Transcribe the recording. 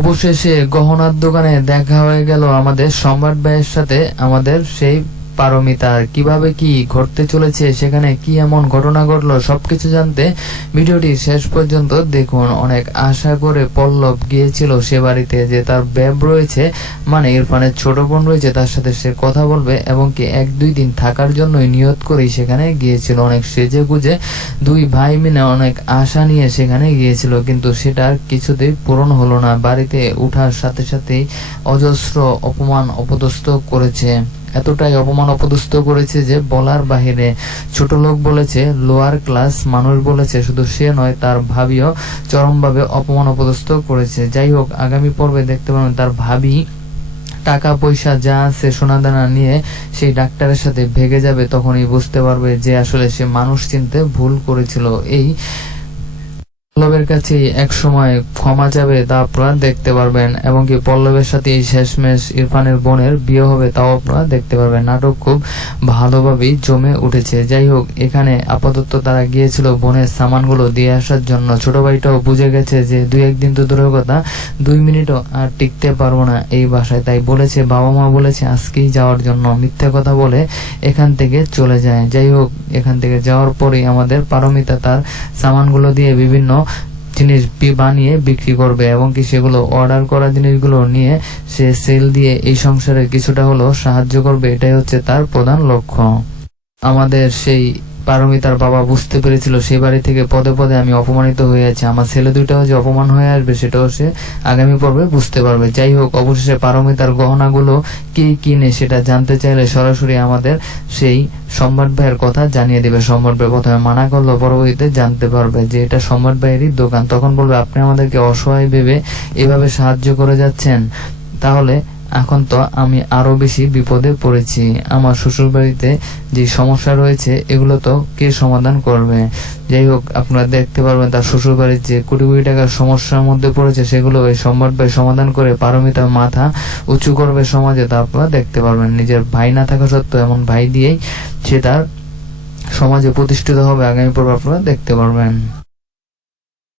অবশেষে গহনার দোকানে দেখা হয়ে গেল আমাদের সম্রাট ভাইয়ের সাথে আমাদের সেই পারমিতার। কিভাবে কি ঘটতে চলেছে, সেখানে কি এমন ঘটনা ঘটলো, সবকিছু জানতে ভিডিওটি শেষ পর্যন্ত দেখুন। অনেক আশা করে পল্লব গিয়েছিল সে বাড়িতে, যে তার ব্যাব রয়েছে, মানে ইরফানের ছোট বোন রয়েছে, তার সাথে সে কথা বলবে এবং কি 1-2 দিন থাকার জন্যই নিয়ত করেই সেখানে গিয়েছিল। অনেক সেজে গুজে দুই ভাই মিলে অনেক আশা নিয়ে সেখানে গিয়েছিল, কিন্তু সেটা কিছুতেই পূরণ হলো না। বাড়িতে উঠার সাথে সাথেই অজস্র অপমান অপদস্থ করেছে, এতটাই অপমান অপদস্থ করেছে যে বলার বাহিরে। ছোট লোক বলেছে, লোয়ার ক্লাস মানুষ বলেছে, শুধু সে নয় তার ভাবিও চরমভাবে অপমান অপদস্থ করেছে। যাই হোক, আগামী পর্বে দেখতে পাবেন তার ভাবি টাকা পয়সা যা আছে সোনাদানা নিয়ে সেই ডাক্তারের সাথে ভেগে যাবে। তখনই বুঝতে পারবে যে আসলে সে মানুষ চিনতে ভুল করেছিল। এই পল্লবের কাছে এক সময় ক্ষমা যাবে, তা আপনারা দেখতে পারবেন, এবং কি পল্লবের সাথে এই শেষমেশ ইরফানের বোনের বিয়ে হবে, তাও আপনারা দেখতে পারবেন। নাটক খুব ভালোভাবেই জমে উঠেছে। যাই হোক, এখানে আপাতত তারা গিয়েছিল বোনের সামানগুলো দিয়ে আসার জন্য। ছোট ভাইটাও বুঝে গেছে যে 2-1 দিন তো দূরের কথা, 2 মিনিটও আর টিকতে পারবো না এই বাসায়, তাই বলেছে, বাবা মা বলেছে আজকেই যাওয়ার জন্য। মিথ্যে কথা বলে এখান থেকে চলে যায়। যাই হোক, এখান থেকে যাওয়ার পরেই আমাদের পারমিতা তার সামানগুলো দিয়ে বিভিন্ন জিনিস বানিয়ে বিক্রি করবে, এবং কি সেগুলো অর্ডার করা জিনিসগুলো নিয়ে সে সেল দিয়ে এই সংসারের কিছুটা হলেও সাহায্য করবে। এটাই হচ্ছে তার প্রধান লক্ষ্য। আমাদের সেই পারমিতার বাবা বুঝতে পেরেছিল সেই বাড়ি থেকে পদে পদে আমি অপমানিত হয়ে আছি, আমার ছেলে দুইটাও যে অপমান হয়ে আসবে সেটাও সে আগামী পর্বে বুঝতে পারবে। যাই হোক, অবশেষে পারমিতার গহনাগুলো কে কিনে সেটা জানতে চাইলে সরাসরি আমাদের সেই সম্রাট ভাইয়ের কথা জানিয়ে দেবে। সম্রাট ভাই প্রথমে মানা করলো, পরবর্তীতে জানতে পারবে যে এটা সম্রাট ভাইয়েরই দোকান। তখন বলবে, আপনি আমাদেরকে অসহায় ভেবে এভাবে সাহায্য করে যাচ্ছেন, তাহলে এখন তো আমি আরো বেশি বিপদে পড়েছি। আমার শ্বশুর বাড়িতে যে সমস্যা রয়েছে এগুলো তো কে সমাধান করবে। যাই হোক, আপনারা দেখতে পারবেন তার শ্বশুর বাড়ির যে কোটি কোটি টাকার সমস্যার মধ্যে পড়েছে সেগুলো ওই সম্রাট ভাই সমাধান করে পারমিতার মাথা উঁচু করবে সমাজে, তা আপনারা দেখতে পারবেন। নিজের ভাই না থাকা সত্ত্বেও এমন ভাই দিয়েই সে তার সমাজে প্রতিষ্ঠিত হবে। আগামী পর্ব আপনারা দেখতে পারবেন।